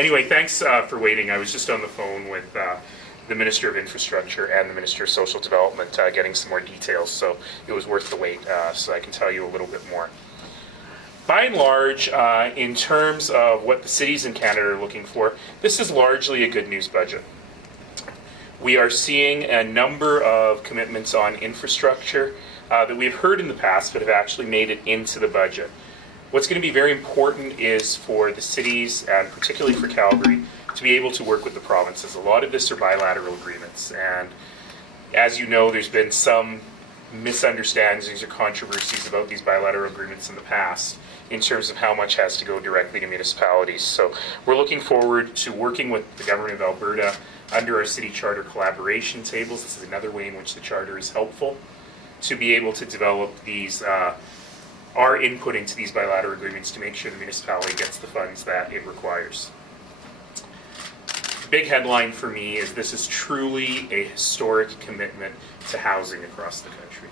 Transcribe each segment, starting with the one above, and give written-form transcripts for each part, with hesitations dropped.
Anyway, thanks for waiting. I was just on the phone with the Minister of Infrastructure and the Minister of Social Development getting some more details, so it was worth the wait, so I can tell you a little bit more. By and large, in terms of what the cities in Canada are looking for, this is largely a good news budget. We are seeing a number of commitments on infrastructure that we've heard in the past but have actually made it into the budget. What's going to be very important is for the cities, and particularly for Calgary, to be able to work with the provinces. A lot of this are bilateral agreements, and as you know, there's been some misunderstandings or controversies about these bilateral agreements in the past in terms of how much has to go directly to municipalities. So we're looking forward to working with the Government of Alberta under our City Charter collaboration tables. This is another way in which the Charter is helpful to be able to develop these our input into these bilateral agreements to make sure the municipality gets the funds that it requires. The big headline for me is this is truly a historic commitment to housing across the country.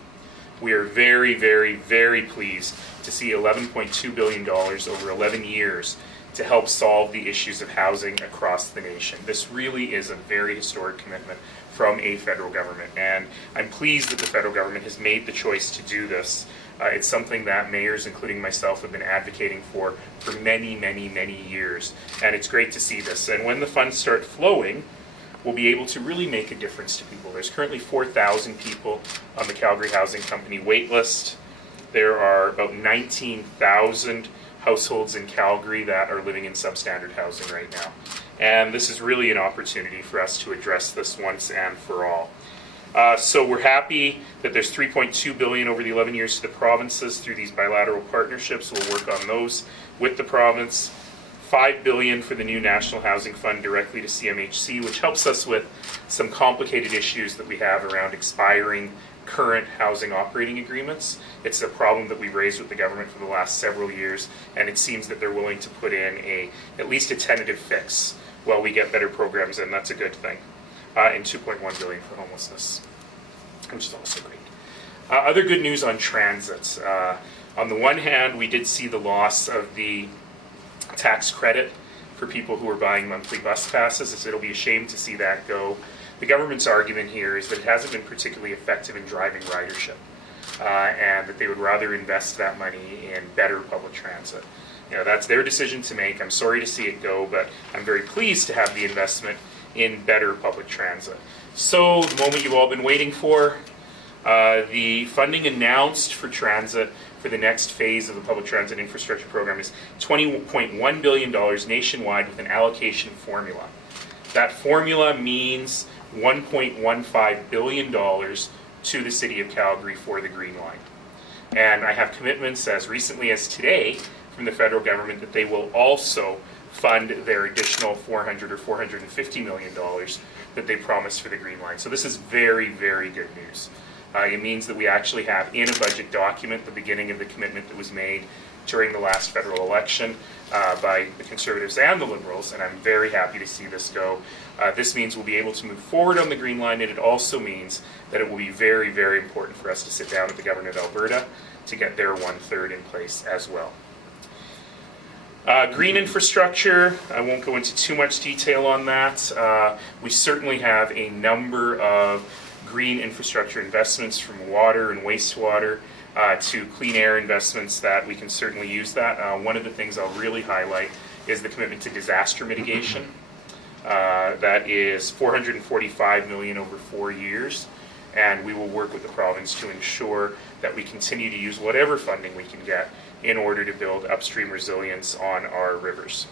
We are very, very, very pleased to see $11.2 billion over 11 years to help solve the issues of housing across the nation. This really is a very historic commitment from a federal government, and I'm pleased that the federal government has made the choice to do this. It's something that mayors, including myself, have been advocating for many, many, many years, and it's great to see this. And when the funds start flowing, we'll be able to really make a difference to people. There's currently 4,000 people on the Calgary Housing Company wait list. There are about 19,000 households in Calgary that are living in substandard housing right now. And this is really an opportunity for us to address this once and for all. So we're happy that there's $3.2 billion over the 11 years to the provinces through these bilateral partnerships. We'll work on those with the province. $5 billion for the new National Housing Fund directly to CMHC, which helps us with some complicated issues that we have around expiring current housing operating agreements. It's a problem that we've raised with the government for the last several years, and it seems that they're willing to put in at least a tentative fix while we get better programs, and that's a good thing. And $2.1 billion for homelessness, which is also great. Other good news on transit. On the one hand, we did see the loss of the tax credit for people who are buying monthly bus passes. It'll be a shame to see that go. The government's argument here is that it hasn't been particularly effective in driving ridership, and that they would rather invest that money in better public transit. That's their decision to make. I'm sorry to see it go, but I'm very pleased to have the investment in better public transit. So the moment you've all been waiting for, the funding announced for transit for the next phase of the public transit infrastructure program is $20.1 billion nationwide with an allocation formula. That formula means $1.15 billion to the City of Calgary for the Green Line. And I have commitments as recently as today from the federal government that they will also fund their additional $400 or $450 million that they promised for the Green Line. So this is very, very good news. It means that we actually have in a budget document the beginning of the commitment that was made during the last federal election by the Conservatives and the Liberals, and I'm very happy to see this go. This means we'll be able to move forward on the Green Line, and it also means that it will be very, very important for us to sit down with the Government of Alberta to get their 1/3 in place as well. Green infrastructure, I won't go into too much detail on that. We certainly have a number of green infrastructure investments from water and wastewater to clean air investments that we can certainly use that. One of the things I'll really highlight is the commitment to disaster mitigation. That is $445 million over 4 years, and we will work with the province to ensure that we continue to use whatever funding we can get in order to build upstream resilience on our rivers.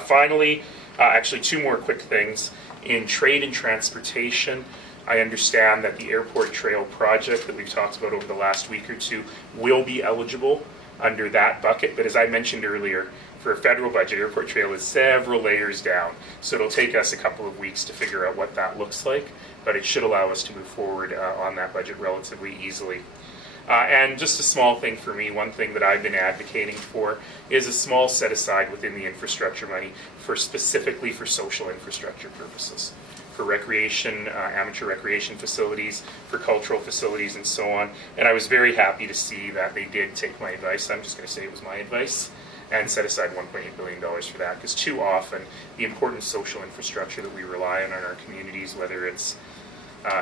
Finally, actually two more quick things. In trade and transportation, I understand that the Airport Trail project that we've talked about over the last week or two will be eligible under that bucket, but as I mentioned earlier, for a federal budget, Airport Trail is several layers down, so it'll take us a couple of weeks to figure out what that looks like, but it should allow us to move forward on that budget relatively easily. And just a small thing for me, one thing that I've been advocating for is a small set aside within the infrastructure money for specifically for social infrastructure purposes, for recreation, amateur recreation facilities, for cultural facilities and so on. And I was very happy to see that they did take my advice. I'm just going to say it was my advice. and set aside $1.8 billion for that, because too often the important social infrastructure that we rely on in our communities, whether it's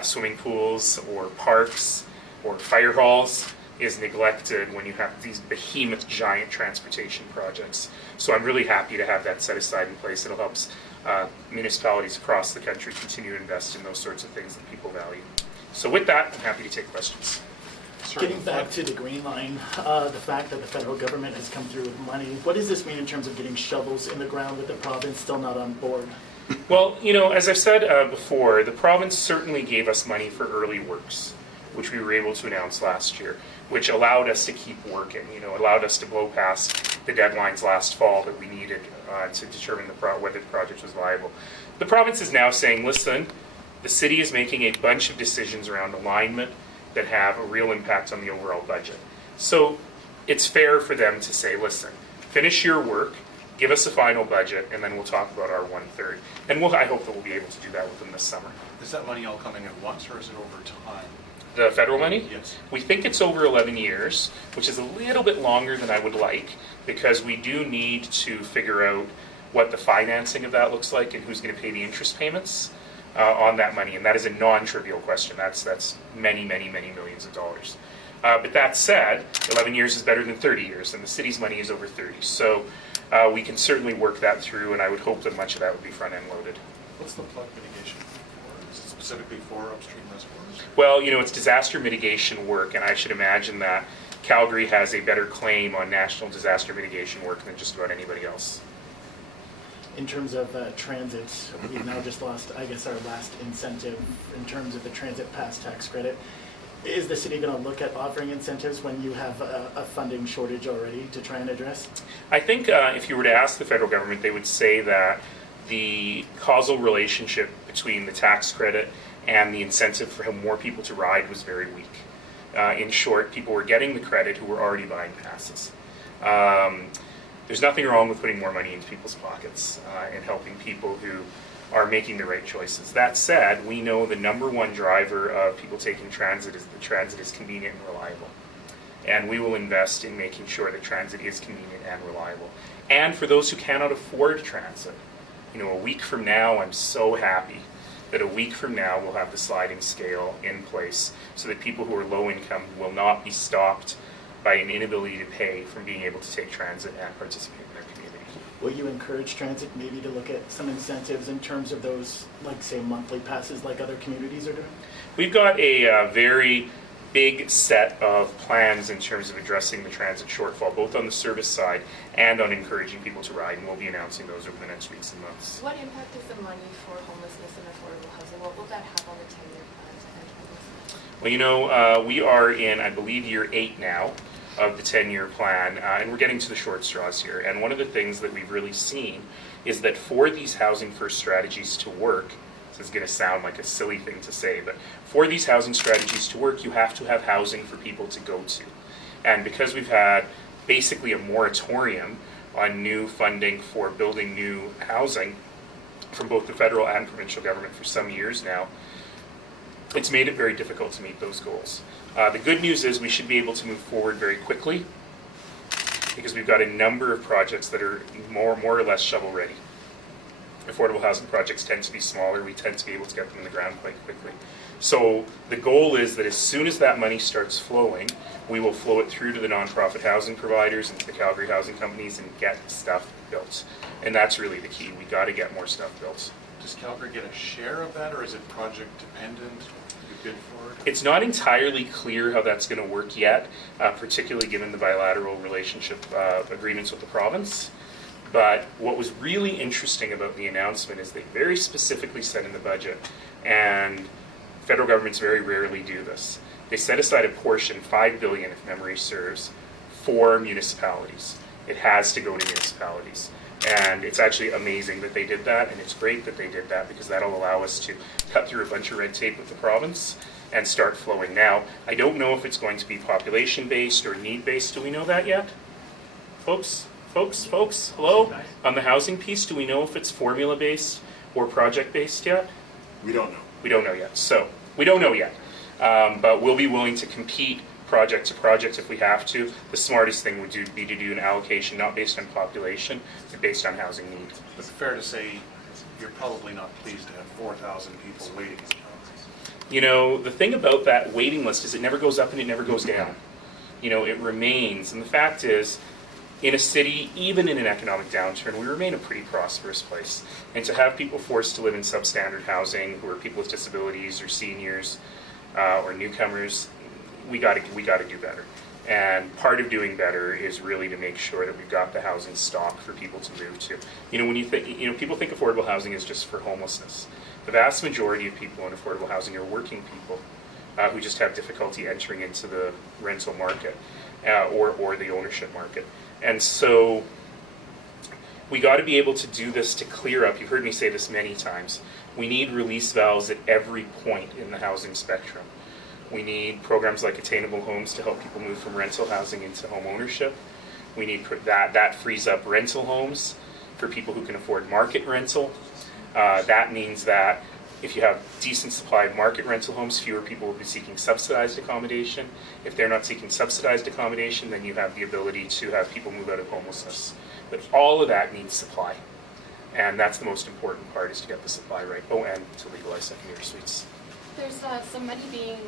swimming pools or parks or fire halls, is neglected when you have these behemoth giant transportation projects. So I'm really happy to have that set aside in place. It'll help municipalities across the country continue to invest in those sorts of things that people value. So with that, I'm happy to take questions. Getting back to the Green Line, the fact that the federal government has come through with money, what does this mean in terms of getting shovels in the ground with the province still not on board? Well, you know, as I've said before, the province certainly gave us money for early works, which we were able to announce last year, which allowed us to keep working, you know, allowed us to blow past the deadlines last fall that we needed to determine whether the project was viable. The province is now saying, listen, the city is making a bunch of decisions around alignment that have a real impact on the overall budget. So it's fair for them to say, listen, finish your work, give us a final budget, and then we'll talk about our 1/3. And I hope that we'll be able to do that with them this summer. Is that money all coming at once, or is it over time? The federal money? Yes. We think it's over 11 years, which is a little bit longer than I would like, because we do need to figure out what the financing of that looks like and who's going to pay the interest payments on that money. And that is a non-trivial question. That's many, many, many millions of dollars. But that said, 11 years is better than 30 years, and the city's money is over 30. So we can certainly work that through, and I would hope that much of that would be front-end loaded. What's the flood mitigation for? Is it specifically for upstream reservoirs? Well, you know, it's disaster mitigation work, and I should imagine that Calgary has a better claim on national disaster mitigation work than just about anybody else. In terms of transit, we've now just lost, I guess, our last incentive in terms of the transit pass tax credit. Is the city going to look at offering incentives when you have a funding shortage already to try and address? I think if you were to ask the federal government, they would say that the causal relationship between the tax credit and the incentive for more people to ride was very weak. In short, people were getting the credit who were already buying passes. There's nothing wrong with putting more money into people's pockets and helping people who are making the right choices. That said, we know the number one driver of people taking transit is that transit is convenient and reliable. And we will invest in making sure that transit is convenient and reliable. And for those who cannot afford transit, you know, a week from now, I'm so happy that a week from now we'll have the sliding scale in place so that people who are low income will not be stopped by an inability to pay from being able to take transit and participate in their community. Will you encourage transit maybe to look at some incentives in terms of those, like say monthly passes like other communities are doing? We've got a very big set of plans in terms of addressing the transit shortfall, both on the service side and on encouraging people to ride, and we'll be announcing those over the next weeks and months. What impact is the money for homelessness and affordable housing? What will that have on the 10-year plan to end homelessness? Well, you know, we are in, I believe, year 8 now of the 10-year plan, and we're getting to the short straws here. And one of the things that we've really seen is that for these housing first strategies to work, this is going to sound like a silly thing to say, but for these housing strategies to work, you have to have housing for people to go to. And because we've had basically a moratorium on new funding for building new housing from both the federal and provincial government for some years now, it's made it very difficult to meet those goals. The good news is we should be able to move forward very quickly because we've got a number of projects that are more or less shovel ready. Affordable housing projects tend to be smaller. We tend to be able to get them in the ground quite quickly. So the goal is that as soon as that money starts flowing, we will flow it through to the nonprofit housing providers and to the Calgary housing companies and get stuff built. And that's really the key. We got to get more stuff built. Does Calgary get a share of that, or is it project dependent? You bid for it? It's not entirely clear how that's going to work yet, particularly given the bilateral relationship agreements with the province. But what was really interesting about the announcement is they very specifically said in the budget, and federal governments very rarely do this, they set aside a portion, $5 billion if memory serves, for municipalities. It has to go to municipalities. And it's actually amazing that they did that, and it's great that they did that because that'll allow us to cut through a bunch of red tape with the province and start flowing. Now, I don't know if it's going to be population-based or need-based. Do we know that yet? Folks, hello? On the housing piece, do we know if it's formula-based or project-based yet? We don't know. We don't know yet. So, we don't know yet. But we'll be willing to compete project to project if we have to. The smartest thing would be to do an allocation not based on population, but based on housing need. It's fair to say you're probably not pleased to have 4,000 people waiting. You know, the thing about that waiting list is it never goes up and it never goes down. You know, it remains. And the fact is, in a city, even in an economic downturn, we remain a pretty prosperous place. And to have people forced to live in substandard housing, who are people with disabilities or seniors or newcomers, we got to do better. And part of doing better is really to make sure that we've got the housing stock for people to move to. You know, when you think, you know, people think affordable housing is just for homelessness. The vast majority of people in affordable housing are working people who just have difficulty entering into the rental market or the ownership market. And so we got to be able to do this to clear up. You've heard me say this many times. We need release valves at every point in the housing spectrum. We need programs like Attainable Homes to help people move from rental housing into home ownership. We need that frees up rental homes for people who can afford market rental. That means that if you have decent supply of market rental homes, fewer people will be seeking subsidized accommodation. If they're not seeking subsidized accommodation, then you have the ability to have people move out of homelessness. But all of that needs supply. And that's the most important part, is to get the supply right. Oh, and to legalize secondary suites. There's some money being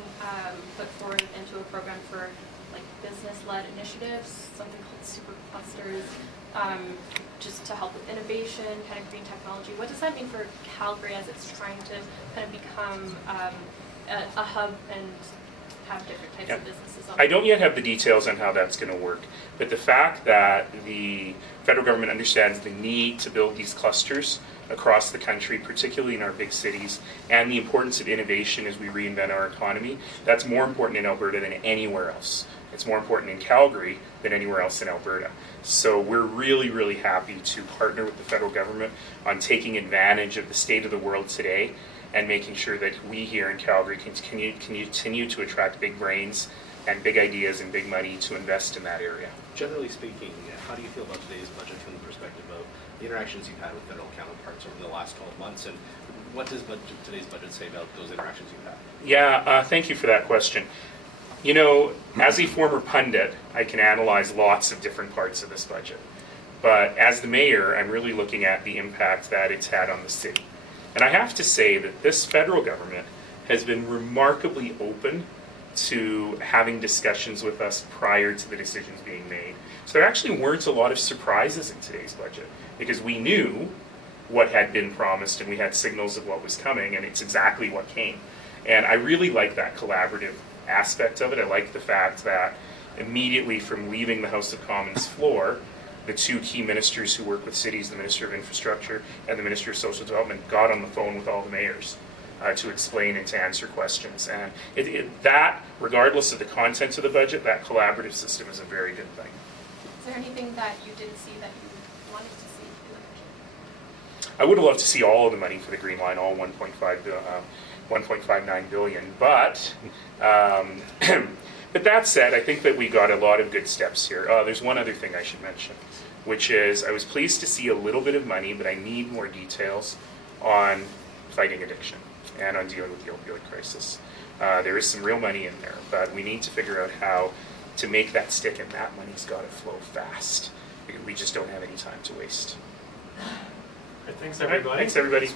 put forward into a program for like business-led initiatives, something called super clusters, just to help with innovation, kind of green technology. What does that mean for Calgary as it's trying to kind of become a hub and have different types of businesses on I don't yet have the details on how that's going to work, but the fact that the federal government understands the need to build these clusters across the country, particularly in our big cities, and the importance of innovation as we reinvent our economy, that's more important in Alberta than anywhere else. It's more important in Calgary than anywhere else in Alberta. So we're really, really happy to partner with the federal government on taking advantage of the state of the world today and making sure that we here in Calgary can continue to attract big brains and big ideas and big money to invest in that area. Generally speaking, how do you feel about today's budget from the perspective of the interactions you've had with federal counterparts over the last 12 months, and what does today's budget say about those interactions you've had? Yeah, thank you for that question. You know, as a former pundit, I can analyze lots of different parts of this budget. But as the mayor, I'm really looking at the impact that it's had on the city. And I have to say that this federal government has been remarkably open to having discussions with us prior to the decisions being made. So there actually weren't a lot of surprises in today's budget, because we knew what had been promised and we had signals of what was coming, and it's exactly what came. And I really like that collaborative aspect of it. I like the fact that immediately from leaving the House of Commons floor, the two key ministers who work with cities, the Minister of Infrastructure and the Minister of Social Development, got on the phone with all the mayors to explain and to answer questions. And that, regardless of the content of the budget, that collaborative system is a very good thing. Is there anything that you didn't see that you wanted to see in the budget? I would have loved to see all of the money for the Green Line, all 1.59 billion, but but that said, I think that we got a lot of good steps here. There's one other thing I should mention, which is I was pleased to see a little bit of money, but I need more details on fighting addiction and on dealing with the opioid crisis. There is some real money in there, but we need to figure out how to make that stick, and that money's got to flow fast, because we just don't have any time to waste. Thanks, everybody. Thanks, everybody.